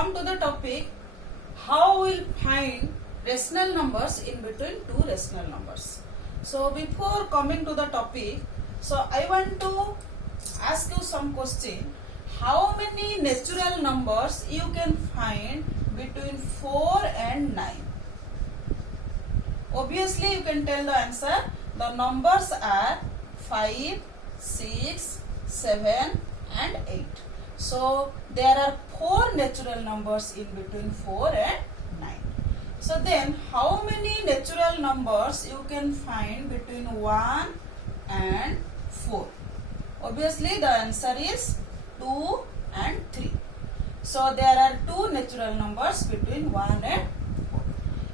come to the topic how we'll find rational numbers in between two rational numbers. So before coming to the topic, so I want to ask you some question. How many natural numbers you can find between 4 and 9? Obviously you can tell the answer. The numbers are 5, 6, 7 and 8. So there are 4 natural numbers in between 4 and 9. So then how many natural numbers you can find between 1 and 4? Obviously the answer is 2 and 3. So there are 2 natural numbers between 1 and 4.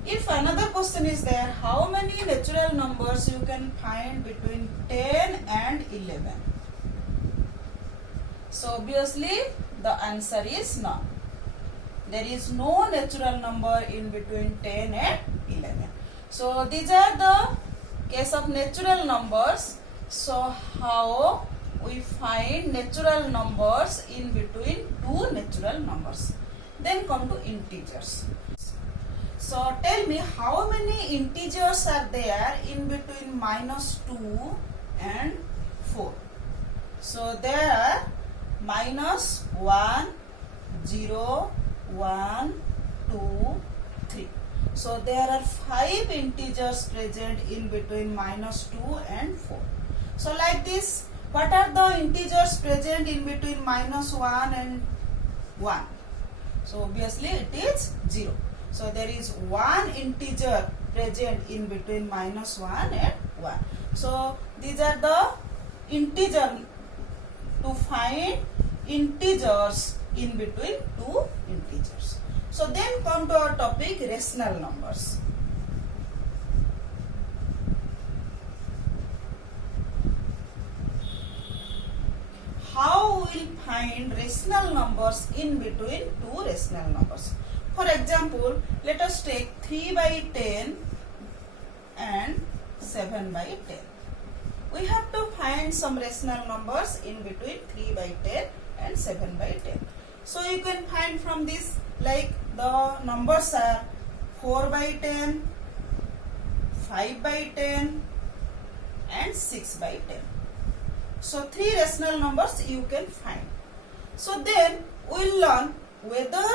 If another question is there, how many natural numbers you can find between 10 and 11? So obviously the answer is none. There is no natural number in between 10 and 11. So these are the case of natural numbers. So how we find natural numbers in between two natural numbers. Then come to integers. So tell me how many integers are there in between -2 and 4. So there are -1, 0, 1, 2, 3. So there are 5 integers present in between -2 and 4. So like this, what are the integers present in between -1 and 1? So obviously it is 0. So there is 1 integer present in between -1 and 1. So these are the integer. To find integers in between two integers. So then come to our topic, rational numbers. How we will find rational numbers in between two rational numbers? For example, let us take 3 by 10 and 7 by 10. We have to find some rational numbers in between 3 by 10 and 7 by 10. So you can find from this, like the numbers are 4 by 10, 5 by 10 and 6 by 10. So 3 rational numbers you can find. So then we will learn whether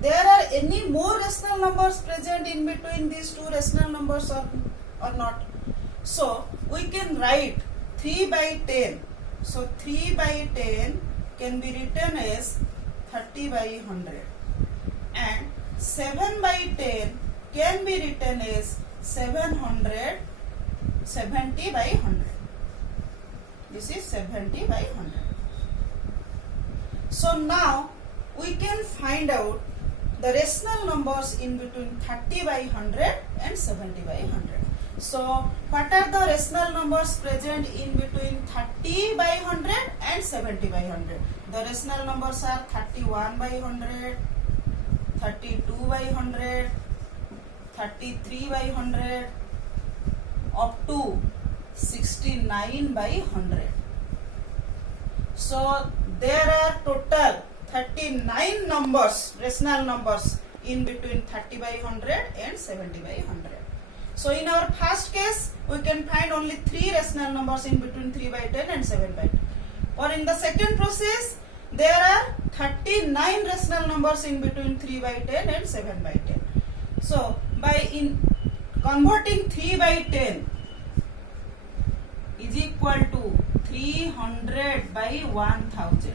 there are any more rational numbers present in between these two rational numbers or not. So we can write 3 by 10. So 3 by 10 can be written as 30 by 100. And 7 by 10 can be written as 770 by 100. This is 70 by 100. So now we can find out the rational numbers in between 30 by 100 and 70 by 100. So what are the rational numbers present in between 30 by 100 and 70 by 100? The rational numbers are 31 by 100, 32 by 100, 33 by 100, up to 69 by 100. So there are total 39 numbers, rational numbers in between 30 by 100 and 70 by 100. So in our first case, we can find only 3 rational numbers in between 3 by 10 and 7 by 10. Or in the second process, there are 39 rational numbers in between 3 by 10 and 7 by 10. So by converting 3 by 10 is equal to 300 by 1000.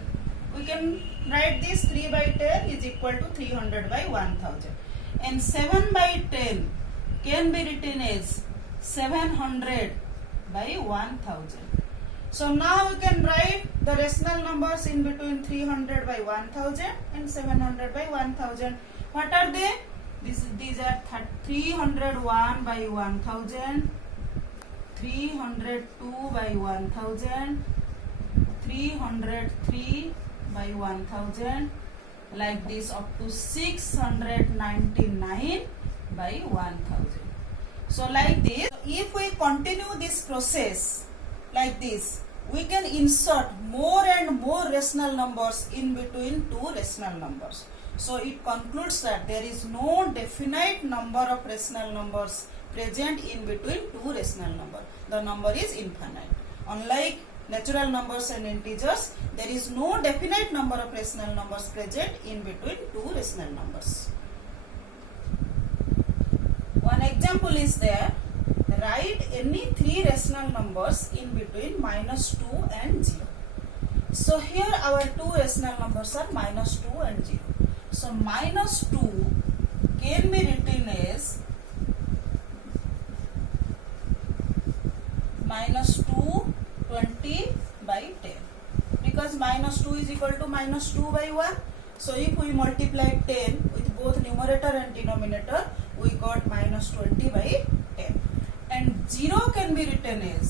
We can write this 3 by 10 is equal to 300 by 1000. And 7 by 10 can be written as 700 by 1000. So now we can write the rational numbers in between 300 by 1000 and 700 by 1000. What are they? These are 301 by 1000, 302 by 1000, 303 by 1000, like this up to 699 by 1000. So like this, if we continue this process like this, we can insert more and more rational numbers in between two rational numbers. So it concludes that there is no definite number of rational numbers present in between two rational numbers. The number is infinite. Unlike natural numbers and integers, there is no definite number of rational numbers present in between two rational numbers. One example is there. Write any three rational numbers in between -2 and 0. So here our two rational numbers are -2 and 0. So -2 can be written as -2 20 by 10, because -2 is equal to -2 by 1. So if we multiply 10 with both numerator and denominator, we got -20 by 10. And 0 can be written as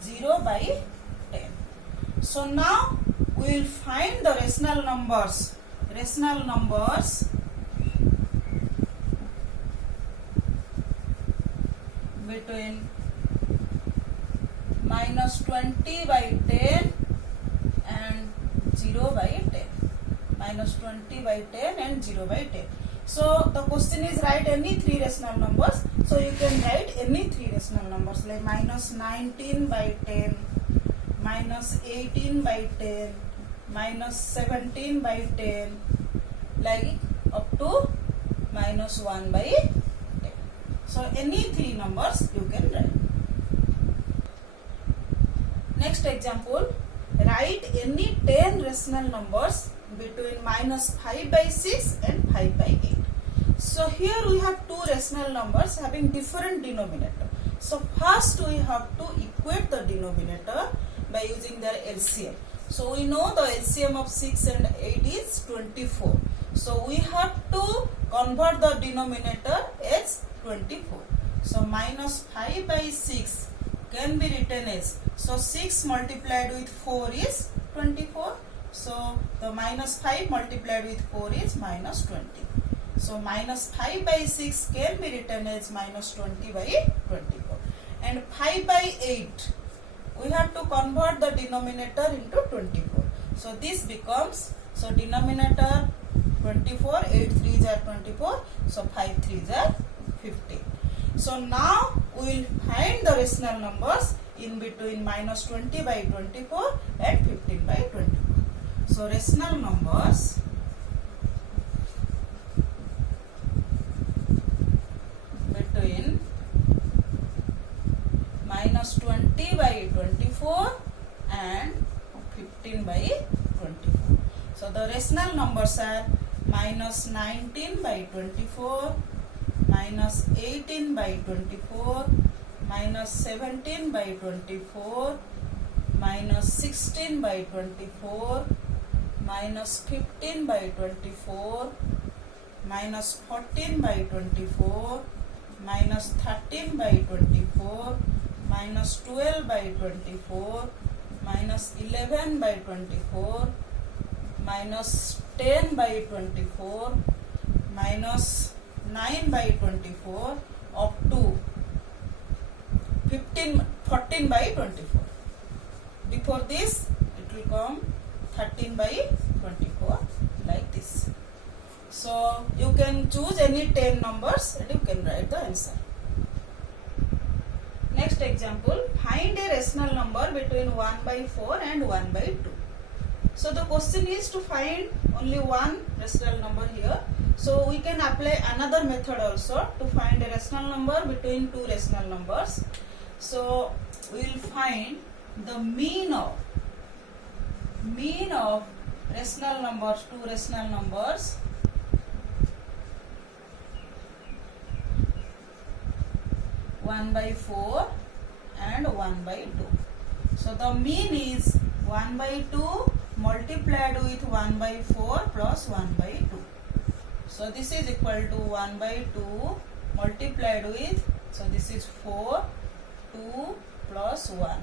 0 by 10. So now we will find the rational numbers between -20 by 10 and 0 by 10. -20 by 10 and 0 by 10. So the question is write any three rational numbers. So you can write any three rational numbers like -19 by 10, -18 by 10, -17 by 10, like up to -1 by 10. So any three numbers you can write. Next example, write any 10 rational numbers between -5 by 6 and 5 by 8. So here we have two rational numbers having different denominator. So first we have to equate the denominator by using their LCM. So we know the LCM of 6 and 8 is 24. So we have to convert the denominator as 24. So -5 by 6 can be written as, so 6 multiplied with 4 is 24. So the -5 multiplied with 4 is -20. So -5 by 6 can be written as -20 by 24. And 5 by 8, we have to convert the denominator into 24. So this becomes, so denominator 24, 8 3s are 24, so 5 3s are 15. So now we will find the rational numbers in between -20 by 24 and 15 by 24. So rational numbers between -20 by 24 and 15 by 24. So the rational numbers are -19 by 24, -18 by 24, -17 by 24, -16 by 24, -15 by 24, -14 by 24, -13 by 24, -12 by 24, -11 by 24, -10 by 24, -9 by 24, up to 14 by 24. Before this it will come 13 by 24, like this. So you can choose any 10 numbers and you can write the answer. Next example, find a rational number between 1 by 4 and 1 by 2. So the question is to find only one rational number here. So we can apply another method also to find a rational number between two rational numbers. So we will find the mean of rational numbers, two rational numbers, one by 4 and 1 by 2. So the mean is 1 by 2 multiplied with 1 by 4 plus 1 by 2. So this is equal to 1 by 2 multiplied with, so this is 4, 2 plus 1.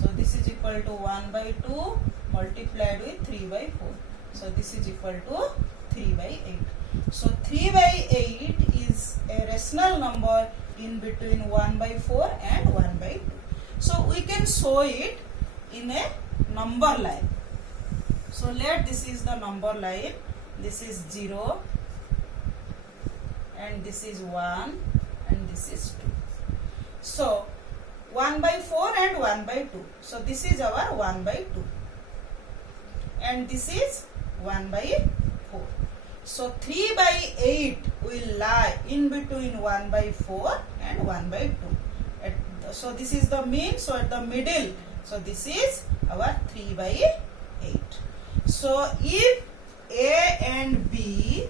So this is equal to 1 by 2 multiplied with 3 by 4. So this is equal to 3 by 8. So 3 by 8 is a rational number in between 1 by 4 and 1 by 2. So we can show it in a number line. So let this is the number line. This is 0 and this is 1 and this is 2. So 1 by 4 and 1 by 2. So this is our 1 by 2 and this is 1 by 4. So 3 by 8 will lie in between 1 by 4 and 1 by 2. So this is the mean. So at the middle, so this is our 3 by 8. So if A and B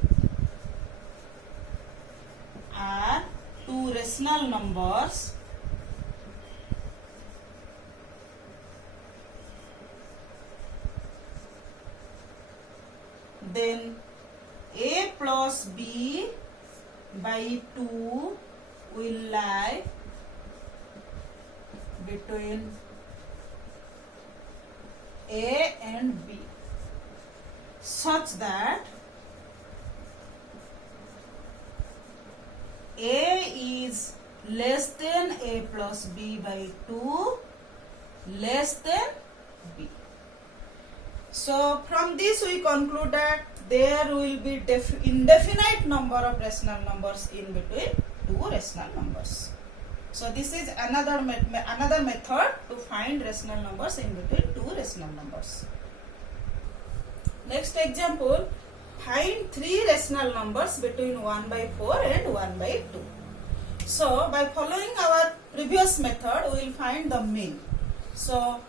are two rational numbers, then A plus B by 2 will lie between A and B, such that A is less than A plus B by 2 less than B. So from this we conclude that there will be indefinite number of rational numbers in between two rational numbers. So this is another method to find rational numbers in between two rational numbers. Next example, find three rational numbers between 1 by 4 and 1 by 2. So by following our previous method, we will find the mean. So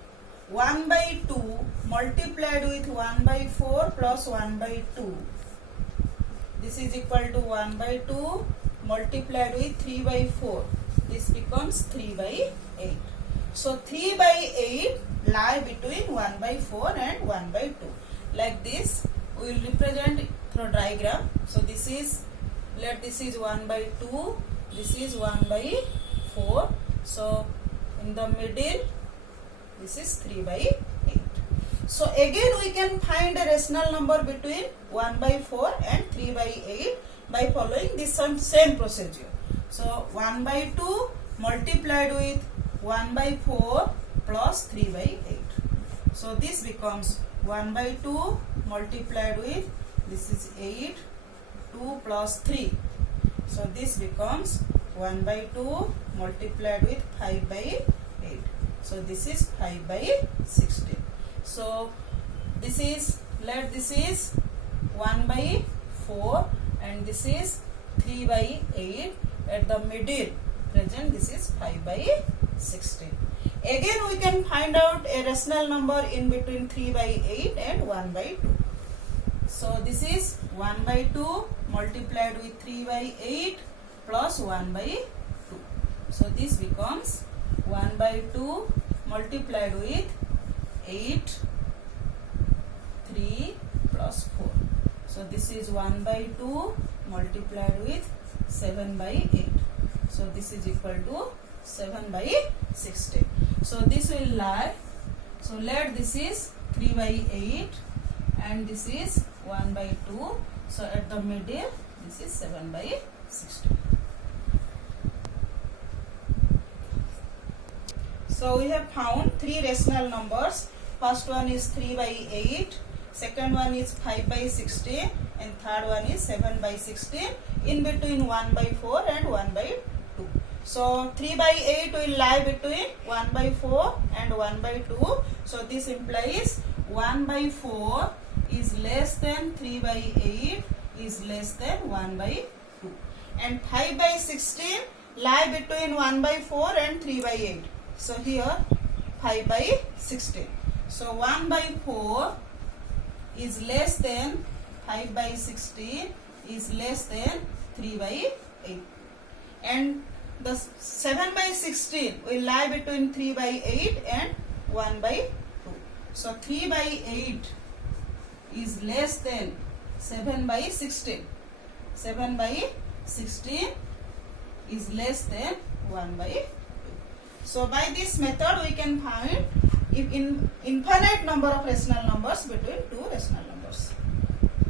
1 by 2 multiplied with 1 by 4 plus 1 by 2. This is equal to 1 by 2 multiplied with 3 by 4. This becomes 3 by 8. So 3 by 8 lie between 1 by 4 and 1 by 2. Like this, we will represent through diagram. So this is, let this is 1 by 2, this is 1 by 4. So in the middle, this is 3 by 8. So again we can find a rational number between 1 by 4 and 3 by 8 by following this same procedure. So 1 by 2 multiplied with 1 by 4 plus 3 by 8. So this becomes 1 by 2 multiplied with, this is 8, 2 plus 3. So this becomes 1 by 2 multiplied with 5 by 8. So this is 5 by 16. So this is, let this is 1 by 4 and this is 3 by 8. At the middle present, this is 5 by 16. Again we can find out a rational number in between 3 by 8 and 1 by 2. So this is 1 by 2 multiplied with 3 by 8 plus 1 by 2. So this becomes 1 by 2 multiplied with 8, 3 plus 4. So this is 1 by 2 multiplied with 7 by 8. So this is equal to 7 by 16. So this will lie. So let this is 3 by 8 and this is 1 by 2. So at the middle, this is 7 by 16. So we have found three rational numbers. First one is 3 by 8, second one is 5 by 16 and third one is 7 by 16 in between 1 by 4 and 1 by 2. So 3 by 8 will lie between 1 by 4 and 1 by 2. So this implies 1 by 4 is less than 3 by 8 is less than 1 by 2. And 5 by 16 lie between 1 by 4 and 3 by 8. So here 5 by 16. So 1 by 4 is less than 5 by 16 is less than 3 by 8. And the 7 by 16 will lie between 3 by 8 and 1 by 2. So 3 by 8 is less than 7 by 16. 7 by 16 is less than 1 by 2. So by this method we can find infinite number of rational numbers between two rational numbers.